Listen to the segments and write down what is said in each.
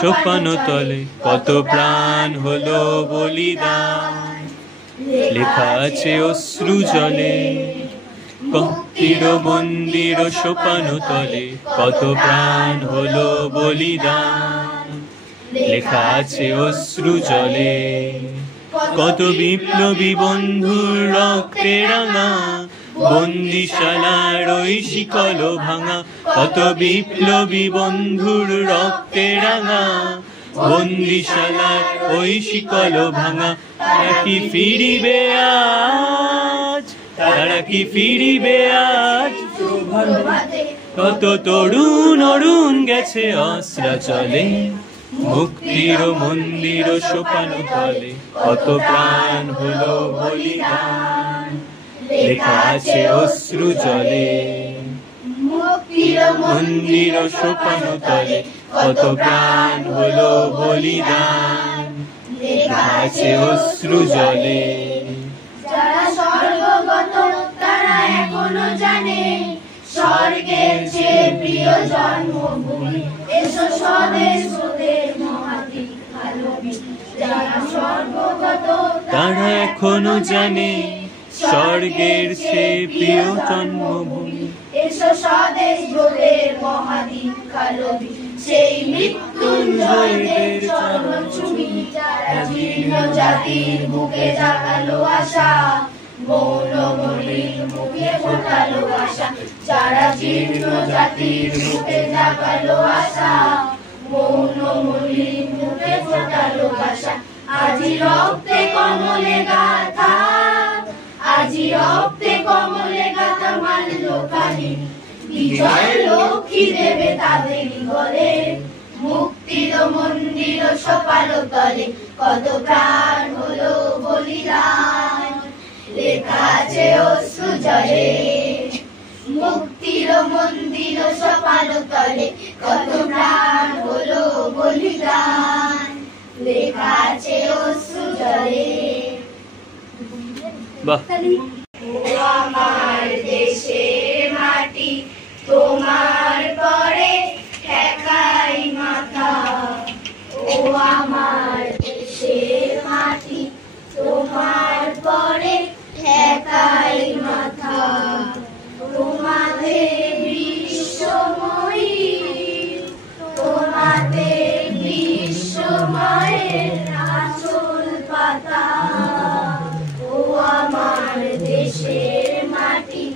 সোপানো তলে কত প্রাণ হলো বলিদান, লেখা আছে অশ্রু জলে। মুক্তির মন্দির সোপানো তলে কত প্রাণ হলো বলিদান, লেখা আছে অশ্রু জলে। কত বিপ্লবী বন্ধুর রক্তে রাঙা বন্দিশালার ওই শিকল ভাঙা, কত বিপ্লবী বন্ধুর রক্তে রাঙা বন্দিশালার ওই শিকল ভাঙা। তারা কি ফিরিবে আজ, তারা কি ফিরিবে আজ? কত তরুণ অরুণ গেছে অস্ত্রাচলে, মুক্তির মন্দির সোপানো তলে কত প্রাণ হলো বলিদান, লেখা আছে অশ্রু জলে। মুক্তির মন্দির সোপানো তলে কত প্রাণ হলো বলিদান, লেখা আছে অশ্রু জলে। যারা স্বর্গগত তারা এখনো জানে স্বর্গের চেয়ে প্রিয় জন্মভূমি, এসো স্বদেশ মোদের মহাতি ভালোবেসে। যারা স্বর্গগত তারা এখনো জানে স্বর্গের চেয়ে প্রিয় জন্মভূমি, এসো স্বদেশ মোদের মহাতি ভালোবেসে। সেই মৃত্যুঞ্জয়দের চরণ ছুঁই, যারা জীর্ণ জাতির বুকে জাগালো আশা, মৌন মলির মুখে ফোটালো আশা। যারা জীর্ণ জাতির মুখে জাগালো আশা, মৌন মলির মুখে ফোটালো আশা। আজি রক্তে কমলে গাথা, আজি রক্তে কমলে গাথা মাল্য কালী, বিজয় লক্ষ্মী দেবে তাদের গলে। মুক্তির মন্দির সোপানো তলে কত প্রাণ হলো বলিদান, লেখা আছে অশ্রু জলে। মুক্তির মন্দির সোপানো তলে কত প্রাণ হলো বলিদান, লেখা আছে অশ্রু জলে। বাহ। ও আমার দেশের মাটি, তোমার পরে ঠেকাই মাথা। ও আমার দেশের মাটি, তোমার পরে ঠেকাই মাথা। তোমাদের বিশ্বময়ী, তোমাদের বিশ্বময়ের আঁচল পাতা। ও আমার দেশের মাটি,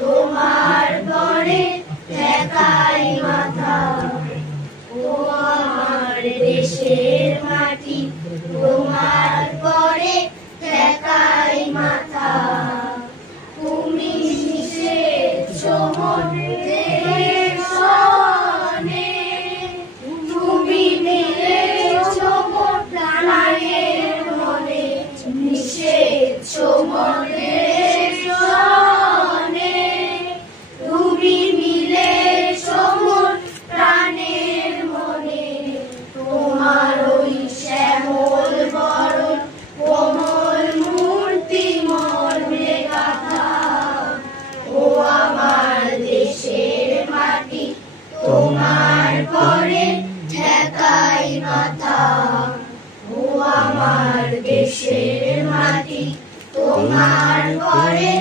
তোমার পরে ঠেকাই মাথা। ও আমার দেশের মাটি, তোমার পরে ঠেকাই মাথা। তুমি মিশেছ মনের সনে, তুমি মিলেছ মোর প্রাণের মনে, মিশেছ মনের সনে, তুমি মিলেছ মোর প্রাণের মনে। তোমার ওই শ্যামল বরণ কোমল মূর্তি মর্মে গাথা। ও আমার দেশের মাটি, তোমার পরে ঠেকাই মাথা। ও আমার দেশের মাটি, তোমার পরে